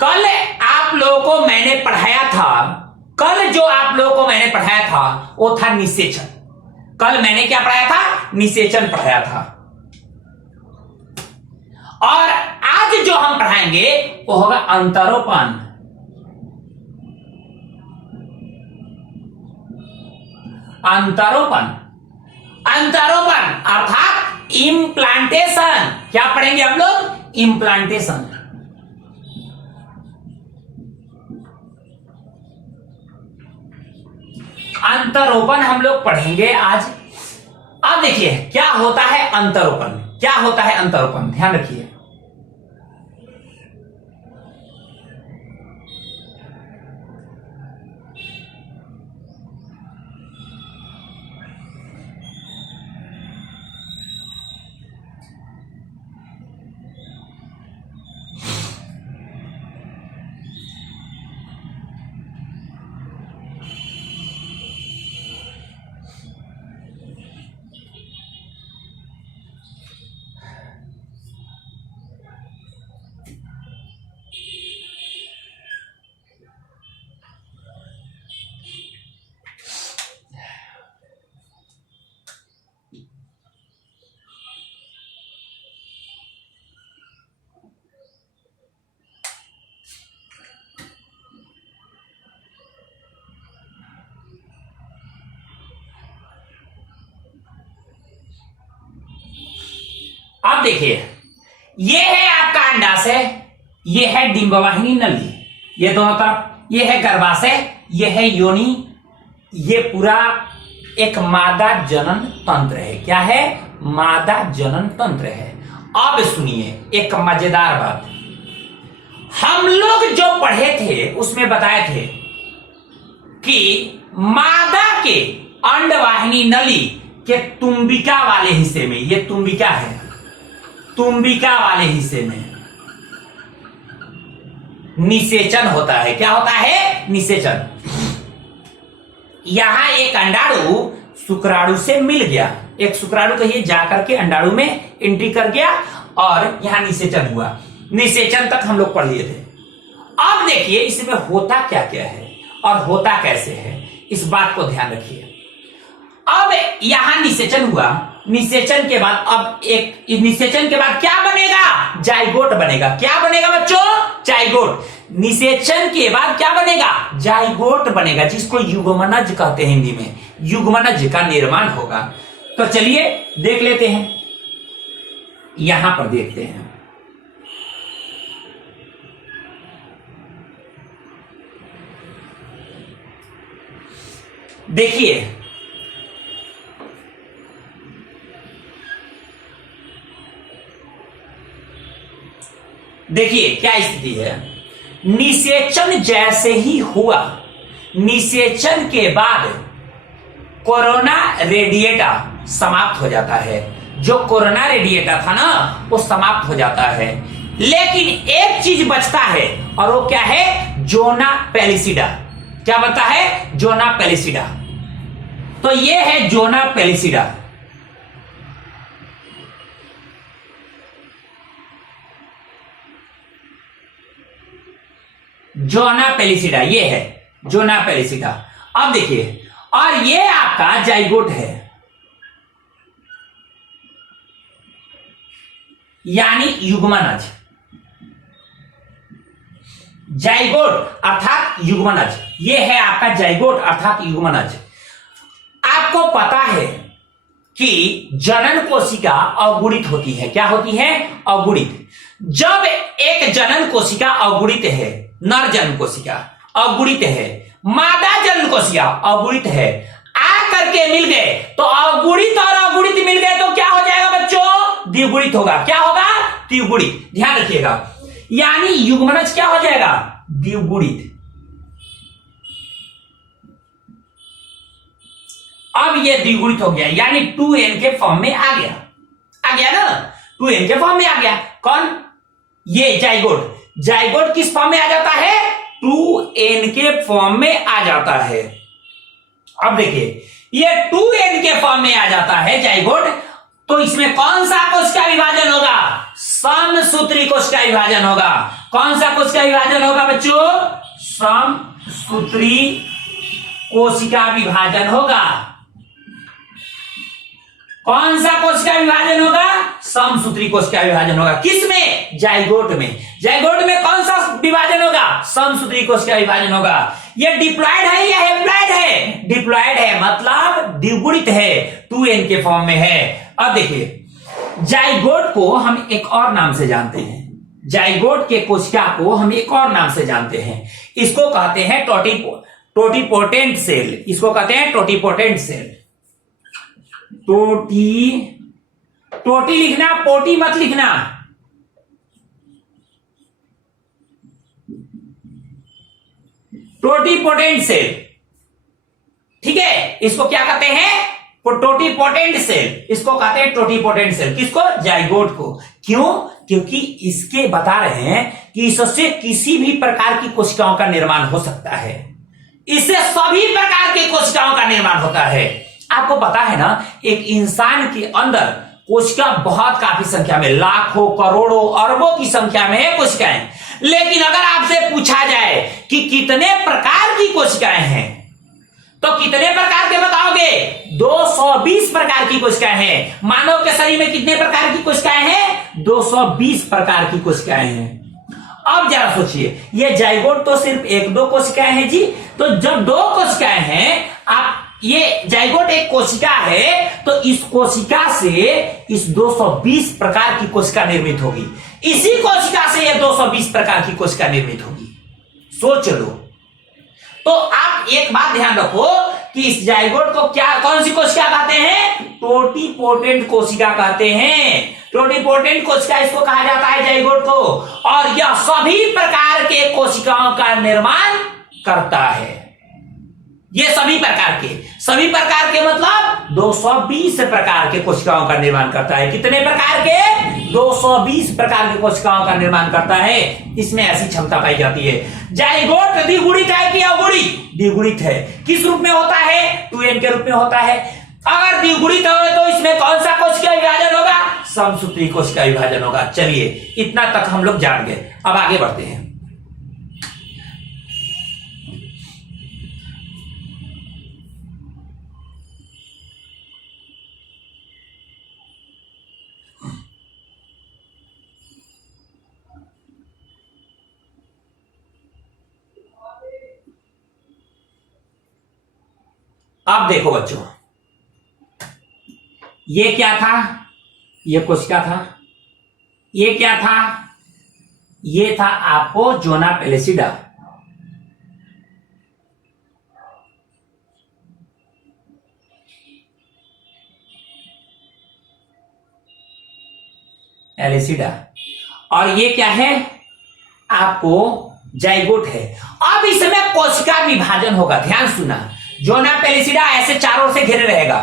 कल आप लोगों को मैंने पढ़ाया था, कल जो आप लोगों को मैंने पढ़ाया था वो था निषेचन। कल मैंने क्या पढ़ाया था? निषेचन पढ़ाया था। और आज जो हम पढ़ाएंगे वो होगा अंतरोपण। अंतरोपण, अंतरोपण अर्थात इम्प्लांटेशन। क्या पढ़ेंगे हम लोग? इम्प्लांटेशन। अंतरोपण हम लोग पढ़ेंगे आज। अब देखिए क्या होता है अंतरोपण, क्या होता है अंतरोपण, ध्यान रखिए। अब देखिए ये है आपका अंडाशय, ये है डिंबवाहिनी नली, ये दोनों तरफ, ये है गर्भाशय, ये है योनि, ये पूरा एक मादा जनन तंत्र है। क्या है? मादा जनन तंत्र है। अब सुनिए एक मजेदार बात, हम लोग जो पढ़े थे उसमें बताए थे कि मादा के अंडवाहिनी नली के तुम्बिका वाले हिस्से में, ये तुम्बिका है, तुम्बिका वाले हिस्से में निषेचन होता है। क्या होता है? निषेचन। यहां एक अंडाणु शुक्राणु से मिल गया, एक शुक्राणु कहिए जाकर के अंडाणु में एंट्री कर गया और यहां निषेचन हुआ। निषेचन तक हम लोग पढ़ लिए थे। अब देखिए इसमें होता क्या क्या है और होता कैसे है, इस बात को ध्यान रखिए। अब यहां निषेचन हुआ, निषेचन के बाद अब एक निषेचन के बाद क्या बनेगा? जाइगोट बनेगा। क्या बनेगा बच्चों? जाइगोट। निषेचन के बाद क्या बनेगा? जाइगोट बनेगा, जिसको युग्मनज कहते हैं हिंदी में। युग्मनज का निर्माण होगा। तो चलिए देख लेते हैं, यहां पर देखते हैं। देखिए देखिए क्या स्थिति है। निषेचन जैसे ही हुआ, निषेचन के बाद कोरोना रेडिएटा समाप्त हो जाता है। जो कोरोना रेडिएटा था ना वो समाप्त हो जाता है, लेकिन एक चीज बचता है और वो क्या है? Zona pellucida. क्या बनता है? Zona pellucida. तो ये है जोना पेलिसिडा। जोना पेलिसिडा, ये है जोना पेलिसिडा। अब देखिए, और ये आपका जाइगोट है, यानी युग्मनज। जाइगोट अर्थात युग्मनज, ये है आपका जाइगोट अर्थात युग्मनज। आपको पता है कि जनन कोशिका अवगुणित होती है। क्या होती है? अवगुणित। जब एक जनन कोशिका अवगुणित है, नर जनन कोशिका अवगुणित है, मादा जनन कोशिका अवगुणित है, आकर के मिल गए तो अवगुणित और अवगुणित मिल गए तो क्या हो जाएगा बच्चों? द्विगुणित होगा। क्या होगा? द्विगुणित। ध्यान रखिएगा, यानी युग्मनज क्या हो जाएगा? द्विगुणित। अब ये द्विगुणित हो गया, यानी 2n के फॉर्म में आ गया। आ गया ना? 2n के फॉर्म में आ गया। कौन? ये जाइगोट। जाइगोट किस फॉर्म में आ जाता है? 2n के फॉर्म में आ जाता है। अब देखिए ये 2n के फॉर्म में आ जाता है जाइगोट, तो इसमें कौन सा कोशिका विभाजन होगा? समसूत्री कोशिका विभाजन होगा। कौन सा कोशिका विभाजन होगा बच्चों? समसूत्री कोशिका विभाजन होगा। कौन सा कोशिका विभाजन होगा? समसूत्री कोशिका विभाजन होगा। किसमें? जाइगोट में। जाइगोट में कौन सा विभाजन होगा? समसूत्री कोशिका विभाजन होगा। ये डिप्लॉयड है या हेप्लॉयड है? डिप्लॉयड है, मतलब द्विगुणित है, 2n के फॉर्म में है। अब देखिए, जाइगोट को हम एक और नाम से जानते हैं। जाइगोट के कोशिका को हम एक और नाम से जानते हैं। इसको कहते हैं टोटीपोटेंट सेल। इसको कहते हैं टोटीपोटेंट सेल। टोटी लिखना, पोटी मत लिखना। टोटीपोटेंट सेल, ठीक है। इसको क्या कहते हैं? Totipotent cell. इसको कहते हैं टोटीपोटेंट सेल। किसको? जाइगोट को। क्यों? क्योंकि इसके बता रहे हैं कि इससे किसी भी प्रकार की कोशिकाओं का निर्माण हो सकता है। इससे सभी प्रकार की कोशिकाओं का निर्माण होता है। आपको पता है ना, एक इंसान के अंदर कोशिका बहुत काफी संख्या में, लाखों, करोड़ों, अरबों की संख्या में है कोशिकाएं। लेकिन अगर आपसे पूछा जाए कि कितने प्रकार की कोशिकाएं हैं, तो कितने प्रकार के बताओगे? 220 प्रकार की कोशिकाएं हैं। मानव के शरीर में कितने प्रकार की कोशिकाएं हैं? 220 प्रकार की कोशिकाएं हैं। अब जरा सोचिए, ये जाइगोट तो सिर्फ 1-2 कोशिकाएं हैं जी। तो जब 2 कोशिकाएं हैं, आप ये जाइगोट एक कोशिका है, तो इस कोशिका से इस 220 प्रकार की कोशिका निर्मित होगी। इसी कोशिका से ये 220 प्रकार की कोशिका निर्मित होगी। सोच लो। तो आप एक बात ध्यान रखो कि इस जाइगोट को क्या, कौन सी कोशिका कहते हैं? टोटीपोटेंट कोशिका कहते हैं। टोटीपोटेंट कोशिका इसको कहा जाता है, जाइगोट को। और यह सभी प्रकार के कोशिकाओं का निर्माण करता है। ये सभी प्रकार के मतलब 220 प्रकार के कोशिकाओं का निर्माण करता है। कितने प्रकार के? 220 प्रकार के कोशिकाओं का निर्माण करता है। इसमें ऐसी क्षमता पाई जाती है। जाइगोट द्विगुणित है कि अगुणित? द्विगुणित है। किस रूप में होता है? 2n के रूप में होता है। अगर द्विगुणित हो तो इसमें कौन सा कोशिका विभाजन होगा? समसूत्री कोशिका विभाजन होगा। चलिए, इतना तक हम लोग जान गए। अब आगे बढ़ते हैं। अब देखो बच्चों, ये क्या था? ये कोशिका था। ये क्या था? ये था आपको जोना पेलिसिडा। एलिसिडा। और ये क्या है? आपको जाइगोट है। अब इसमें कोशिका विभाजन होगा। ध्यान सुना, जोना पेलिसिडा ऐसे चारों ओर से घेरे रहेगा,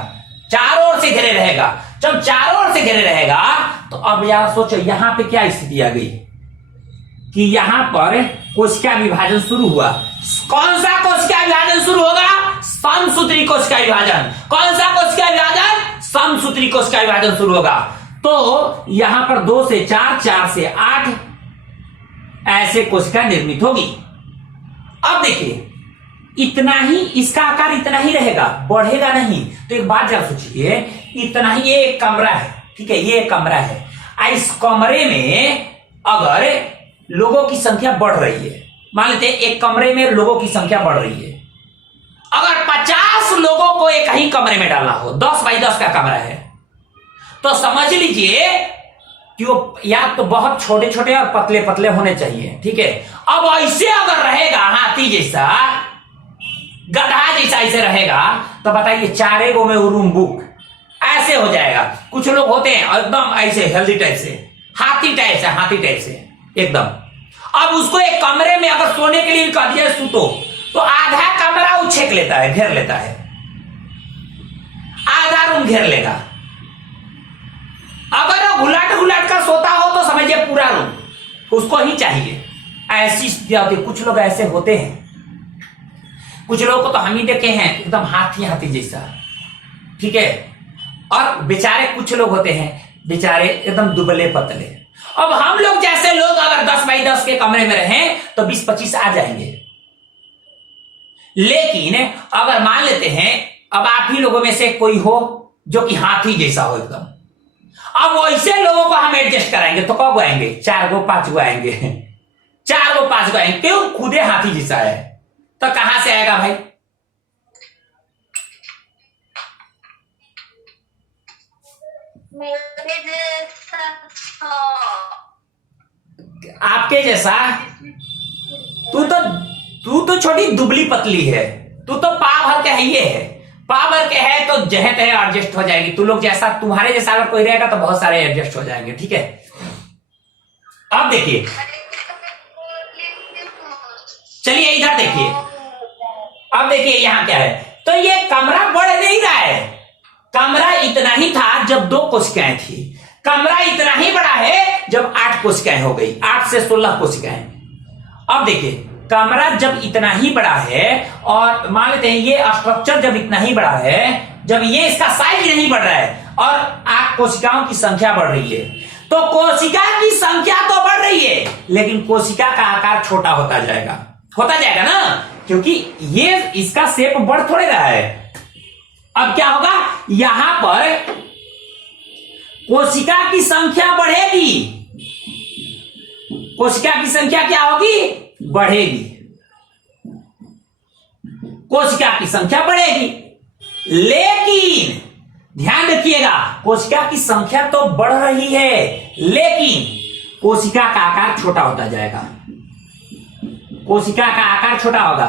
चारों ओर से घेरे रहेगा। जब चारों ओर से घेरे रहेगा, तो अब यार सोचो, यहां पे क्या स्थिति आ गई कि यहां पर कोशिका विभाजन शुरू हुआ। कौन सा कोशिका विभाजन शुरू होगा? समसूत्री कोशिका विभाजन। कौन सा कोशिका विभाजन? समसूत्री कोशिका विभाजन शुरू होगा। तो यहां पर 2 से 4, 4 से 8 ऐसे कोशिका निर्मित होगी। अब देखिए, इतना ही, इसका आकार इतना ही रहेगा, बढ़ेगा नहीं। तो एक बात जरा सोचिए, इतना ही, ये एक कमरा है, ठीक है, ये एक कमरा है। इस कमरे में अगर लोगों की संख्या बढ़ रही है, मान लेते हैं एक कमरे में लोगों की संख्या बढ़ रही है, अगर 50 लोगों को एक ही कमरे में डालना हो, 10 बाई 10 का कमरा है, तो समझ लीजिए कि वो या तो बहुत छोटे छोटे और पतले पतले होने चाहिए, ठीक है। अब ऐसे अगर रहेगा, हाथी जैसा, गधा जैसा ऐसे रहेगा, तो बताइए 4 गो में रूम बुक ऐसे हो जाएगा। कुछ लोग होते हैं एकदम ऐसे हेल्दी टाइप से, हाथी टाइप से एकदम। अब उसको एक कमरे में अगर सोने के लिए कह दिया सुतो, तो आधा कमरा वो छेक लेता है, घेर लेता है, आधा रूम घेर लेगा। अगर वो घुलाट कर सोता हो तो समझिए पूरा रूम उसको ही चाहिए। ऐसी स्थिति होती है। कुछ लोग ऐसे होते हैं, कुछ लोगों को तो हम ही देखे हैं एकदम हाथी जैसा, ठीक है। और बेचारे कुछ लोग होते हैं बेचारे एकदम दुबले पतले। अब हम लोग जैसे लोग अगर 10x10 के कमरे में रहें तो 20-25 आ जाएंगे। लेकिन अगर मान लेते हैं अब आप ही लोगों में से कोई हो जो कि हाथी जैसा हो एकदम, अब वैसे लोगों को हम एडजस्ट कराएंगे तो कब आएंगे? 4 गो 5 गो आएंगे, 4 गो 5 गो आएंगे। क्यों? खुदे हाथी जैसा है, तो कहां से आएगा भाई? मेरे जैसा आपके जैसा? तू तो छोटी दुबली पतली है, तू तो पाव भर के है, ये है पाव भर के है तो जहत है एडजस्ट हो जाएगी। तू लोग जैसा, तुम्हारे जैसा अगर कोई रहेगा तो बहुत सारे एडजस्ट हो जाएंगे। ठीक है, अब देखिए, चलिए इधर देखिए, अब देखिए यहां क्या है। तो ये कमरा बढ़ नहीं रहा है, कमरा इतना ही था जब 2 कोशिकाएं थी, कमरा इतना ही बड़ा है जब 8 कोशिकाएं हो गई, 8 से 16 कोशिकाएं। अब देखिए कमरा जब इतना ही बड़ा है और मान लेते हैं ये स्ट्रक्चर जब इतना ही बड़ा है, जब ये इसका साइज नहीं बढ़ रहा है और 8 कोशिकाओं की संख्या बढ़ रही है, तो कोशिका की संख्या तो बढ़ रही है लेकिन कोशिका का आकार छोटा होता जाएगा ना, क्योंकि ये इसका शेप बढ़ थोड़े रहा है। अब क्या होगा? यहां पर कोशिका की संख्या बढ़ेगी, कोशिका की संख्या क्या होगी? बढ़ेगी, कोशिका की संख्या बढ़ेगी। लेकिन ध्यान रखिएगा, कोशिका की संख्या तो बढ़ रही है लेकिन कोशिका का आकार छोटा होता जाएगा, कोशिका का आकार छोटा होगा,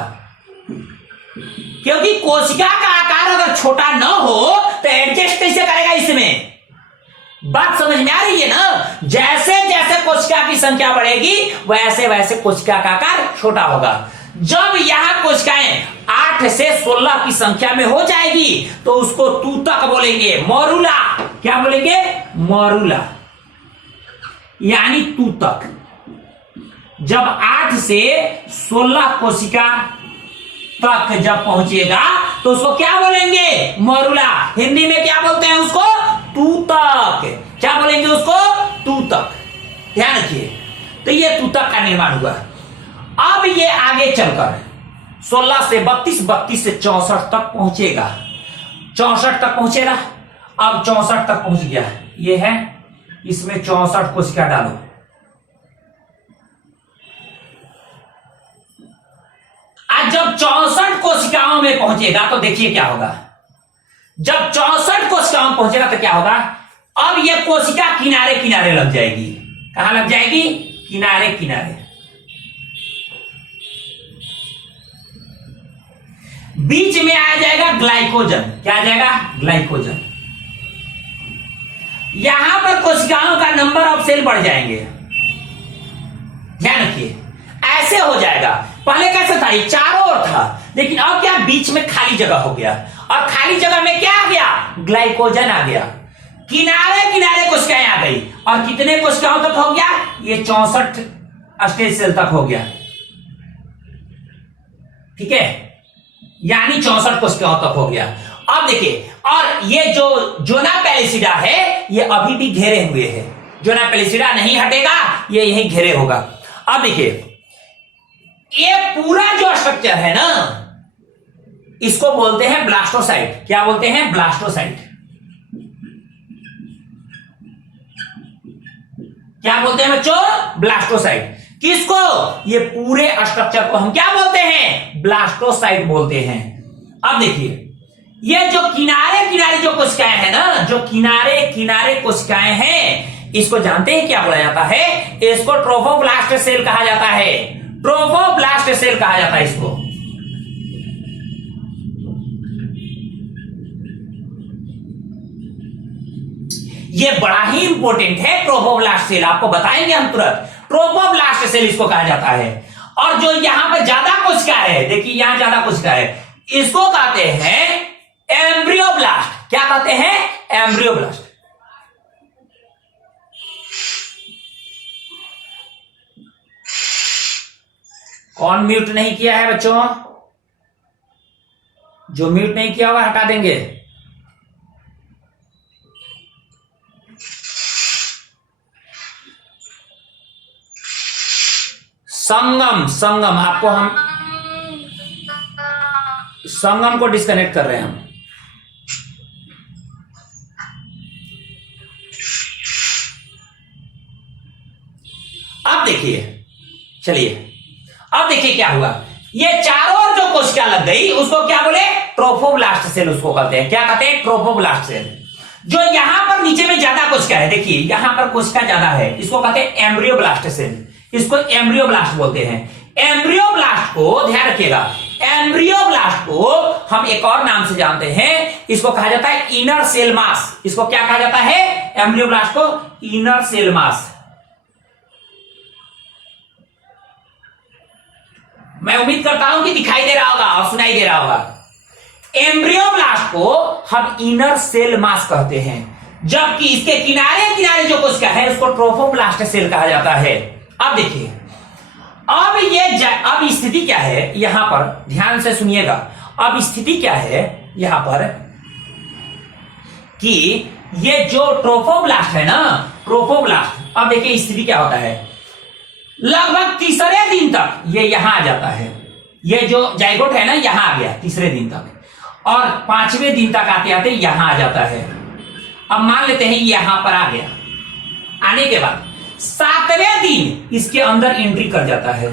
क्योंकि कोशिका का आकार अगर छोटा न हो तो एडजस्ट कैसे करेगा इसमें? बात समझ में आ रही है ना? जैसे जैसे कोशिका की संख्या बढ़ेगी वैसे वैसे कोशिका का आकार छोटा होगा। जब यहां कोशिकाएं 8 से 16 की संख्या में हो जाएगी तो उसको तूतक बोलेंगे, मोरूला। क्या बोलेंगे? मोरूला, यानी तूतक। जब 8 से 16 कोशिका तक जब पहुंचेगा तो उसको क्या बोलेंगे? मोरूला। हिंदी में क्या बोलते हैं उसको? तूतक। क्या बोलेंगे उसको? तूतक। ध्यान रखिए, तो ये तूतक का निर्माण हुआ। अब ये आगे चलकर 16 से 32, 32 से 64 तक पहुंचेगा, 64 तक पहुंचेगा। अब 64 तक पहुंच गया, ये है, इसमें 64 कोशिका डालो। आज जब 64 कोशिकाओं में पहुंचेगा तो देखिए क्या होगा। जब 64 कोशिकाओं में पहुंचेगा तो क्या होगा? अब ये कोशिका किनारे किनारे लग जाएगी। कहां लग जाएगी? किनारे किनारे। बीच में आ जाएगा ग्लाइकोजन। क्या आ जाएगा? ग्लाइकोजन। यहां पर कोशिकाओं का नंबर ऑफ सेल बढ़ जाएंगे। ध्यान रखिए, ऐसे हो जाएगा। पहले कैसे था? ये चारों ओर था, लेकिन अब क्या? बीच में खाली जगह हो गया, और खाली जगह में क्या आ गया? ग्लाइकोजन आ गया। किनारे किनारे कोशिकाएं आ गई, और कितने कोशिकाओं तक हो गया? ये 64 स्टेज सेल तक हो गया। ठीक है, यानी 64 कोशिकाओं तक हो गया। अब देखिए, और ये जो जोना पेलिसिडा है ये अभी भी घेरे हुए है। जोना पेलिसिडा नहीं हटेगा, ये यहीं घेरे होगा। अब देखिए, ये पूरा जो स्ट्रक्चर है ना, इसको बोलते हैं ब्लास्टोसाइट। क्या बोलते हैं? ब्लास्टोसाइट। क्या बोलते हैं बच्चों? ब्लास्टोसाइट। किसको? ये पूरे स्ट्रक्चर को हम क्या बोलते हैं? ब्लास्टोसाइट बोलते हैं। अब देखिए, ये जो किनारे किनारे जो कोशिकाएं हैं ना, जो किनारे किनारे कोशिकाएं हैं, इसको जानते हैं क्या बोला जाता है? इसको ट्रोफोब्लास्ट सेल कहा जाता है। ट्रोफोब्लास्ट सेल कहा जाता है इसको। ये बड़ा ही इंपॉर्टेंट है ट्रोफोब्लास्ट सेल, आपको बताएंगे हम तुरंत। ट्रोफोब्लास्ट सेल इसको कहा जाता है। और जो यहां पर ज्यादा कोशिका है, देखिए यहां ज्यादा कोशिका है, इसको कहते हैं एम्ब्रियोब्लास्ट। क्या कहते हैं? एम्ब्रियोब्लास्ट। कौन म्यूट नहीं किया है बच्चों? जो म्यूट नहीं किया होगा हटा देंगे। संगम, संगम आपको हम संगम को डिस्कनेक्ट कर रहे हैं हम। अब देखिए, चलिए अब देखिए क्या हुआ। ये चारों ओर जो कोशिका लग गई उसको क्या बोले, ट्रोफोब्लास्ट सेल उसको कहते हैं। क्या कहते हैं, ट्रोफोब्लास्ट सेल। जो यहां पर नीचे में ज्यादा कोशिका है, देखिए यहां पर कोशिका ज्यादा है, इसको कहते हैं एम्ब्रियोब्लास्ट सेल, इसको एम्ब्रियोब्लास्ट बोलते हैं। एम्ब्रियोब्लास्ट को ध्यान रखिएगा, एम्ब्रियोब्लास्ट को हम एक और नाम से जानते हैं, इसको कहा जाता है इनर सेल मास। इसको क्या कहा जाता है, एम्ब्रियोब्लास्ट को इनर सेल मास। मैं उम्मीद करता हूं कि दिखाई दे रहा होगा और सुनाई दे रहा होगा। एम्ब्रियोब्लास्ट को हम इनर सेल मास कहते हैं, जबकि इसके किनारे किनारे जो कोशिका है उसको ट्रोफोब्लास्ट सेल कहा जाता है। अब देखिए, अब स्थिति क्या है यहां पर, ध्यान से सुनिएगा। अब स्थिति क्या है यहां पर कि ये जो ट्रोफोब्लास्ट है ना, ट्रोफोब्लास्ट, अब देखिए स्थिति क्या होता है। लगभग तीसरे दिन तक ये यहां आ जाता है, ये जो जाइगोट है ना यहां आ गया तीसरे दिन तक, और 5वें दिन तक आते आते यहां आ जाता है। अब मान लेते हैं यहां पर आ गया, आने के बाद 7वें दिन इसके अंदर एंट्री कर जाता है,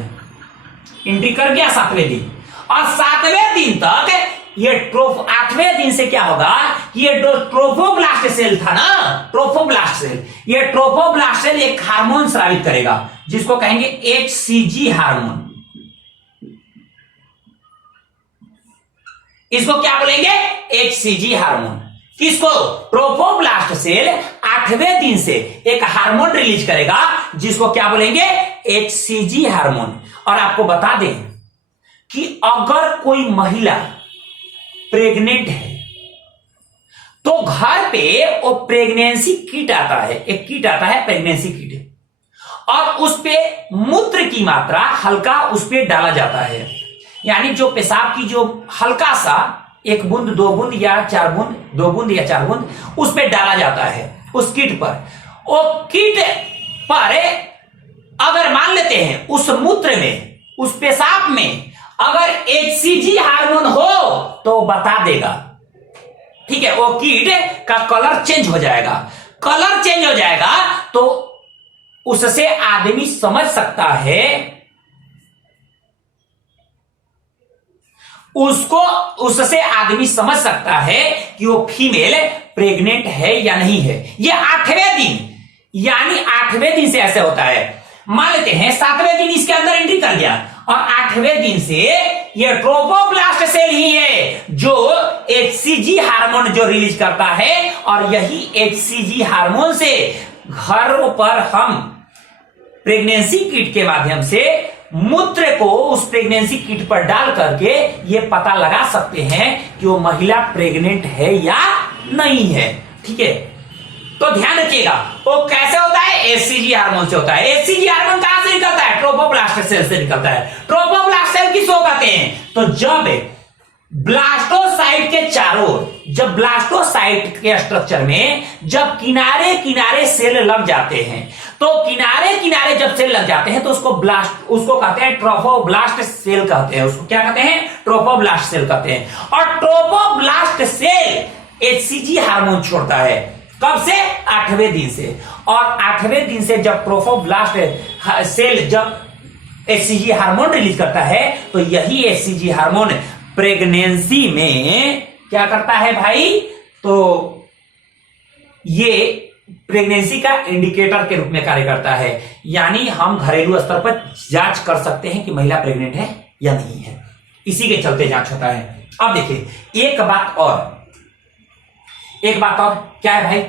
एंट्री कर गया 7वें दिन, और 7वें दिन तक ये 8वें दिन से क्या होगा, ये जो ट्रोफोब्लास्ट सेल था ना, ट्रोफोब्लास्ट सेल, ये ट्रोफोब्लास्ट सेल एक हार्मोन स्रावित करेगा जिसको कहेंगे HCG हार्मोन। इसको क्या बोलेंगे, HCG हार्मोन। किसको, ट्रोफोब्लास्ट सेल 8वें दिन से एक हार्मोन रिलीज करेगा जिसको क्या बोलेंगे, HCG हार्मोन। और आपको बता दें कि अगर कोई महिला प्रेग्नेंट है तो घर पे वो प्रेगनेंसी किट आता है, एक किट आता है प्रेगनेंसी किट, और उस पे मूत्र की मात्रा हल्का उस पे डाला जाता है। यानी जो पेशाब की जो हल्का सा 1 बूंद 2 बूंद या 4 बूंद, 2 बूंद या 4 बूंद उस पे डाला जाता है उस किट पर। वो किट पर अगर मान लेते हैं उस मूत्र में, उस पेशाब में अगर HCG हार्मोन हो तो बता देगा, ठीक है। वो किट का कलर चेंज हो जाएगा, कलर चेंज हो जाएगा तो उससे आदमी समझ सकता है, उससे आदमी समझ सकता है कि वो फीमेल प्रेग्नेंट है या नहीं है। ये 8वें दिन, यानी 8वें दिन से ऐसे होता है। मान लेते हैं 7वें दिन इसके अंदर एंट्री कर गया, और 8वें दिन से ये ट्रोफोब्लास्ट सेल ही है जो HCG हार्मोन जो रिलीज करता है, और यही HCG हार्मोन से घरों पर हम प्रेगनेंसी किट के माध्यम से मूत्र को उस प्रेगनेंसी किट पर डाल करके ये पता लगा सकते हैं कि वो महिला प्रेग्नेंट है या नहीं है, ठीक है। तो ध्यान रखिएगा, वो कैसे होता है, HCG हार्मोन से होता है। HCG हार्मोन कहां से निकलता है, ट्रोफोब्लास्ट सेल से निकलता है। ट्रोफोब्लास्ट सेल किसको कहते हैं, तो जब ब्लास्टोसाइट के चारों, जब ब्लास्टोसाइट के स्ट्रक्चर में जब किनारे किनारे सेल लग जाते हैं, तो किनारे किनारे जब सेल लग जाते हैं तो उसको कहते हैं ट्रोफोब्लास्ट सेल कहते हैं। उसको क्या कहते हैं, ट्रोफोब्लास्ट सेल कहते हैं। और ट्रोफोब्लास्ट सेल HCG हार्मोन छोड़ता है, कब से, 8वें दिन से। और 8वें दिन से जब ट्रोफोब्लास्ट सेल जब HCG हार्मोन रिलीज करता है तो यही HCG हार्मोन प्रेगनेंसी में क्या करता है भाई, तो ये प्रेगनेंसी का इंडिकेटर के रूप में कार्य करता है। यानी हम घरेलू स्तर पर जांच कर सकते हैं कि महिला प्रेग्नेंट है या नहीं है, इसी के चलते जांच होता है। अब देखिए एक बात और क्या है भाई,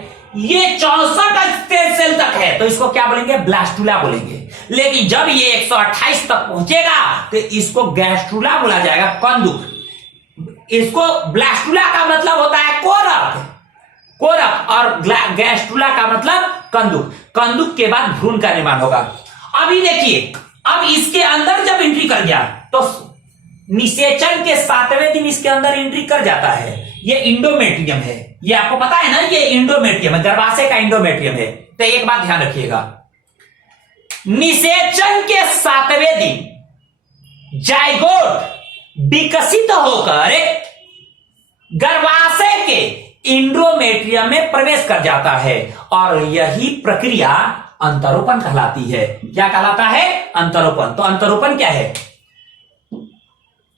ये 64 सेल तक है तो इसको क्या बोलेंगे, ब्लास्टुला बोलेंगे। लेकिन जब ये 128 तक पहुंचेगा तो इसको गैस्ट्रुला बोला जाएगा, कंदुक। इसको ब्लास्टुला का मतलब होता है कोरक, और गैस्ट्रुला का मतलब कंदुक। कंदुक के बाद भ्रूण का निर्माण होगा। अभी देखिए, अब इसके अंदर जब एंट्री कर गया तो निषेचन के 7वें दिन इसके अंदर एंट्री कर जाता है। ये इंडोमेट्रियम है, ये आपको पता है ना, ये इंडोमेट्रियम है, गर्भाशय का इंडोमेट्रियम है। तो एक बात ध्यान रखिएगा, निषेचन के 7वें दिन जाइगोट विकसित होकर गर्भाशय के इंडोमेट्रियम में प्रवेश कर जाता है और यही प्रक्रिया अंतरोपण कहलाती है। क्या कहलाता है? अंतरोपण। तो अंतरोपण क्या है?